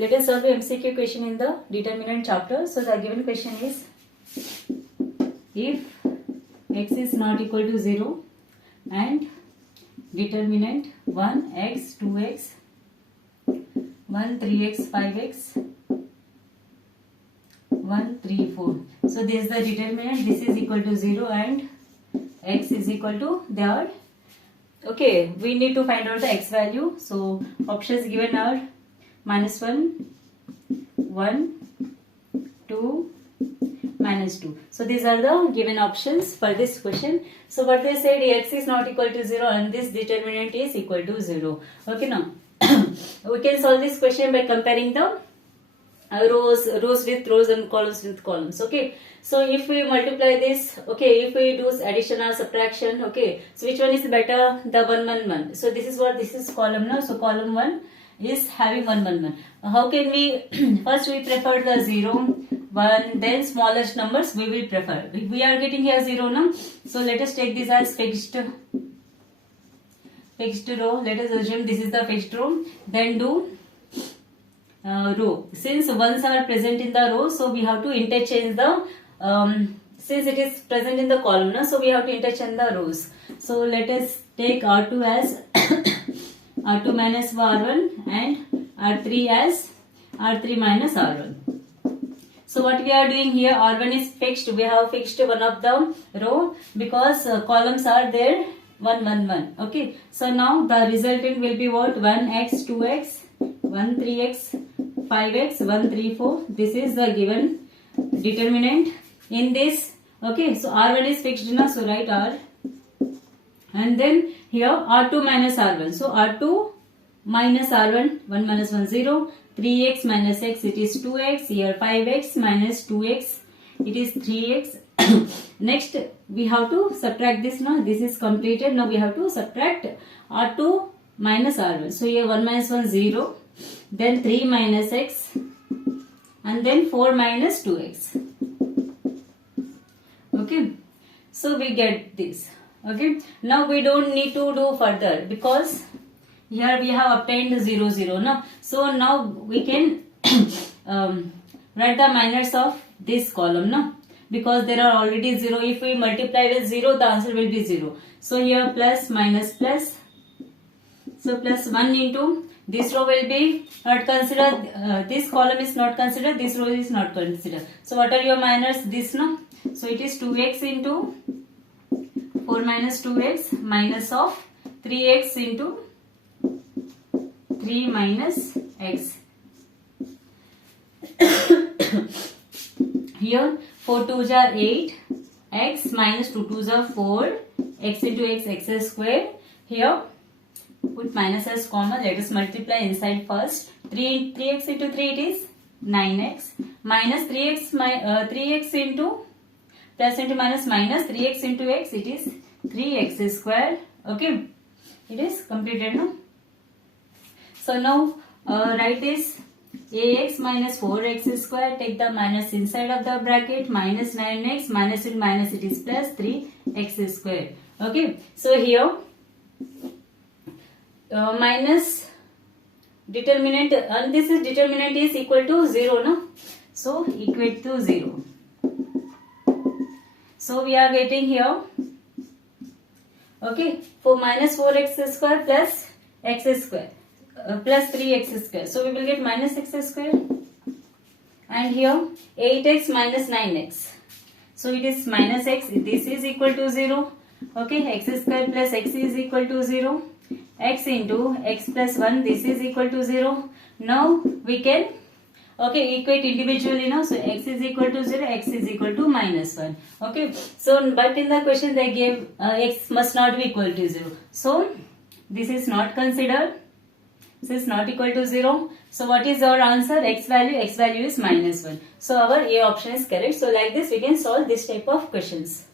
let us solve the MCQ question in the determinant chapter. So the given question is, if x is not equal to 0 and determinant 1x, 2x, 1, 3x, 5x, 1, 3, 4. So this is the determinant. This is equal to 0 and x is equal to, they are, okay, we need to find out the x value. So options given are -1, 1, 2, -2. So these are the given options for this question. So what they said, x is not equal to 0 and this determinant is equal to 0. Okay, now we can solve this question by comparing the rows with rows and columns with columns. Okay, so if we multiply this, okay, if we do addition or subtraction, okay, so which one is better? The 1, 1, 1. So this is what, this is column now. So column 1 is having 1, 1, 1. How can we first we prefer the 0, 1, then smallest numbers we will prefer. We are getting here 0 now, so let us take this as fixed row. Let us assume this is the fixed row. Then do row. Since ones are present in the row, so we have to interchange the since it is present in the column, no? So we have to interchange the rows. So let us take R2 as R2 minus R1 and R3 as R3 minus R1. So what we are doing here, R1 is fixed. We have fixed one of the row because columns are there 1, 1, 1. Okay. So now the resultant will be what? 1x, 2x, 1, 3x, 5x, 1, 3, 4. This is the given determinant in this. Okay. So R1 is fixed now. So write R. And then here R2 minus R1. So R2 minus R1, 1 minus 1, 0. 3x minus x, it is 2x. Here 5x minus 2x, it is 3x. Next we have to subtract this now. This is completed. Now we have to subtract R2 minus R1. So here 1 minus 1, 0. Then 3 minus x. And then 4 minus 2x. Okay. So we get this. Okay. Now we don't need to do further because here we have obtained 0, 0. No? So now we can write the minors of this column. No? Because there are already 0. If we multiply with 0, the answer will be 0. So here plus minus plus. So plus 1 into this row will be not considered. This column is not considered. This row is not considered. So what are your minors? This, no? So it is 2x into 4 minus 2x minus of 3x into 3 minus x. Here 4 2s are 8, x minus 2 2s are 4, x into x, x square. Here put minus as common. Let us multiply inside first. 3x into 3 it is 9x minus 3x into plus into minus 3x into x, it is 3x square. Okay, it is completed now. So now write this ax minus 4x square. Take the minus inside of the bracket. Minus 9x minus in minus, it is plus 3x square. Okay. So here minus determinant, and this is determinant is equal to 0, no? So equate to 0. So we are getting here, okay, for minus 4x square plus x square. Plus 3x square. So we will get minus x square. And here 8x minus 9x. So it is minus x. This is equal to 0. Okay. X square plus x is equal to 0. X into x plus 1. This is equal to 0. Now we can, okay, equate individually now. So x is equal to 0. X is equal to minus 1. Okay. So but in the question they gave x must not be equal to 0. So this is not considered. This is not equal to 0. So what is our answer? X value is minus 1. So our A option is correct. So like this we can solve this type of questions.